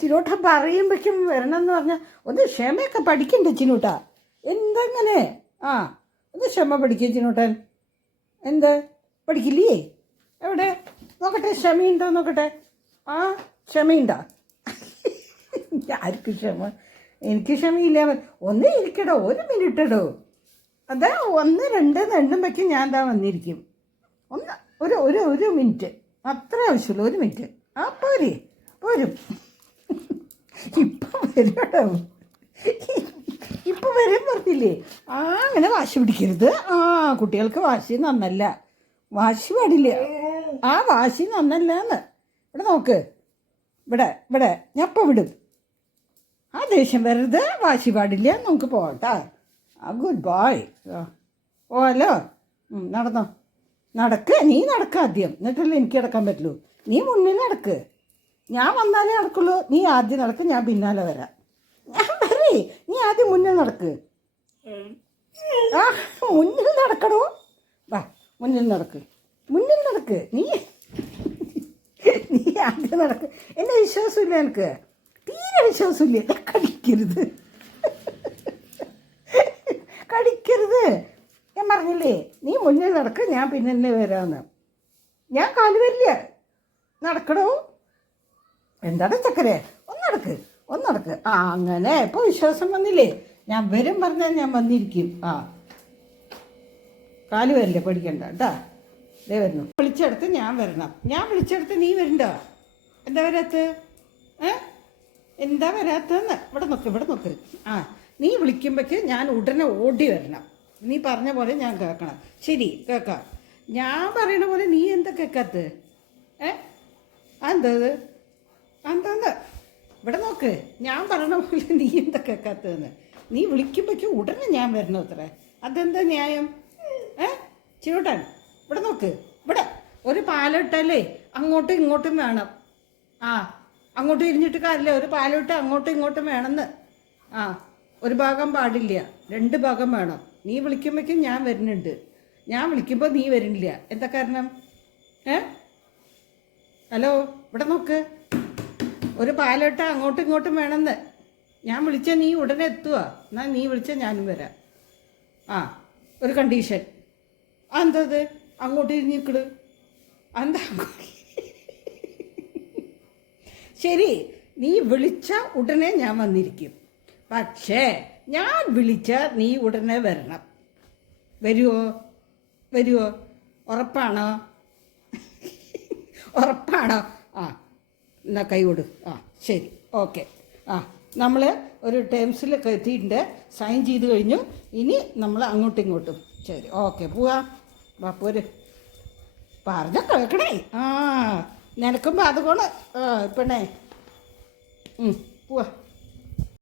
ചിനൂട്ട പറയുമ്പോഴേക്കും വരണം എന്ന് പറഞ്ഞാൽ ഒന്ന് ക്ഷമയൊക്കെ പഠിക്കണ്ടേ ചിനൂട്ട എന്തങ്ങനെ? ആ ഒന്ന് ക്ഷമ പഠിക്കുക ചിനൂട്ടൻ എന്ത്? പഠിക്കില്ലേ? എവിടെ? നോക്കട്ടെ ക്ഷമയുണ്ടോ? നോക്കട്ടെ. ആ ക്ഷമയുണ്ടോ? ആർക്കും ക്ഷമ? എനിക്ക് ക്ഷമയില്ല. ഒന്ന് ഇരിക്കടോ ഒരു മിനിറ്റ് ഇടോ. അതാ ഒന്ന് രണ്ട് എണ്ണുമ്പോഴേക്കും ഞാൻ എന്താ വന്നിരിക്കും. ഒന്ന് ഒരു ഒരു ഒരു മിനിറ്റ്. അത്ര ആവശ്യമുള്ളൂ ഒരു മിനിറ്റ്. ആ പോരെ പോരും. ഇപ്പം വരും ഇപ്പം വരും പറഞ്ഞില്ലേ? ആ അങ്ങനെ വാശി പിടിക്കരുത്. ആ കുട്ടികൾക്ക് വാശി നന്നല്ല. വാശി പാടില്ല. ആ വാശി നന്നല്ല എന്ന് ഇവിടെ നോക്ക്. ഇവിടെ ഇവിടെ. ഞാൻ ഇപ്പം വിടും. ആ ദേഷ്യം വരരുത്. വാശി പാടില്ല. നമുക്ക് പോകട്ടാ. ആ ഗുഡ് ബോയ് ഹലോ നടന്നോ. നടക്ക്. നീ നടക്ക ആദ്യം. എന്നിട്ടല്ലേ എനിക്ക് നടക്കാൻ പറ്റുള്ളൂ. നീ മുന്നിൽ നടക്ക്. ഞാൻ വന്നാലേ നടക്കുള്ളൂ. നീ ആദ്യം നടക്ക് ഞാൻ പിന്നാലെ വരാം. ഞാൻ വരേ നീ ആദ്യം മുന്നിൽ നടക്ക്. ആ മുന്നിൽ നടക്കണോ? വാ മുന്നിൽ നടക്ക്. മുന്നിൽ നടക്ക്. നീ നീ ആദ്യം നടക്ക്. എന്നെ വിശ്വാസമില്ല എനിക്ക്. തീരെ വിശ്വാസമില്ല. കടിക്കരുത്. കടിക്കരുത്. ഞാൻ പറഞ്ഞില്ലേ നീ മുന്നിൽ നടക്ക് ഞാൻ പിന്നെ വരാമെന്ന് ഞാൻ കാൽ വരില്ല. നടക്കണോ? എന്താണ് ചക്കരെ? ഒന്നടക്ക് ഒന്നടക്ക് ആ അങ്ങനെ. ഇപ്പോൾ വിശ്വാസം വന്നില്ലേ? ഞാൻ വരും പറഞ്ഞാൽ ഞാൻ വന്നിരിക്കും. ആ. കാൽ വരില്ലേ പഠിക്കണ്ട കേട്ടാ. ദേ വരുന്നു. വിളിച്ചെടുത്ത് ഞാൻ വരണം. ഞാൻ വിളിച്ചെടുത്ത് നീ വരണ്ട? എന്താ വരാത്ത് ഏ? എന്താ വരാത്തെന്ന് ഇവിടെ നോക്ക് ഇവിടെ നോക്ക്. ആ നീ വിളിക്കുമ്പോഴേക്ക് ഞാൻ ഉടനെ ഓടി വരണം. നീ പറഞ്ഞ പോലെ ഞാൻ കേൾക്കണം. ശരി കേൾക്കാം. ഞാൻ പറയണ പോലെ നീ എന്താ കേൾക്കാത്തത്? ഏ? എന്താ എന്താന്ന്? ഇവിടെ നോക്ക് ഞാൻ പറഞ്ഞ പോലെ നീ എന്താ കേൾക്കാത്തതെന്ന് നീ വിളിക്കുമ്പോഴേക്കും ഉടനെ ഞാൻ വരണോ അത്രേ? അതെന്താ ന്യായം? ഏ? ചിരോട്ടൻ ഇവിടെ നോക്ക് ഇവിടെ. ഒരു പാലോട്ടല്ലേ അങ്ങോട്ടും ഇങ്ങോട്ടും വേണം. ആ അങ്ങോട്ടും ഇരിഞ്ഞിട്ട് കാര്യമില്ല ഒരു പാലിട്ട് അങ്ങോട്ടും ഇങ്ങോട്ടും വേണമെന്ന്. ആ ഒരു ഭാഗം പാടില്ല രണ്ട് ഭാഗം വേണം. നീ വിളിക്കുമ്പോഴേക്കും ഞാൻ വരുന്നുണ്ട്. ഞാൻ വിളിക്കുമ്പോൾ നീ വരുന്നില്ല. എന്താ കാരണം? ഏ? ഹലോ ഇവിടെ നോക്ക്. ഒരു പാലോട്ട അങ്ങോട്ടും ഇങ്ങോട്ടും വേണമെന്ന്. ഞാൻ വിളിച്ച നീ ഉടനെ എത്തുക എന്നാൽ നീ വിളിച്ച ഞാനും വരാം. ആ ഒരു കണ്ടീഷൻ എന്തത് അങ്ങോട്ട് ഇരിഞ്ഞിക്കട് എന്താ ശരി നീ വിളിച്ച ഉടനെ ഞാൻ വന്നിരിക്കും. പക്ഷേ ഞാൻ വിളിച്ച നീ ഉടനെ വരണം. വരുമോ വരുമോ ഉറപ്പാണോ? ഉറപ്പാണോ? ആ. എന്നാ കൈ കൊടു. ആ ശരി. ഓക്കെ. ആ നമ്മൾ ഒരു ടേംസിലൊക്കെ എത്തിയിട്ടുണ്ട്. സൈൻ ചെയ്ത് കഴിഞ്ഞു. ഇനി നമ്മൾ അങ്ങോട്ടും ഇങ്ങോട്ടും. ശരി. ഓക്കെ പോവാ. ബാപ്പൂര് പോര്. പറഞ്ഞ കേൾക്കണേ. ആ നിനക്കും അതുകൊണ്ട് പെണ്ണേ. പോവാ.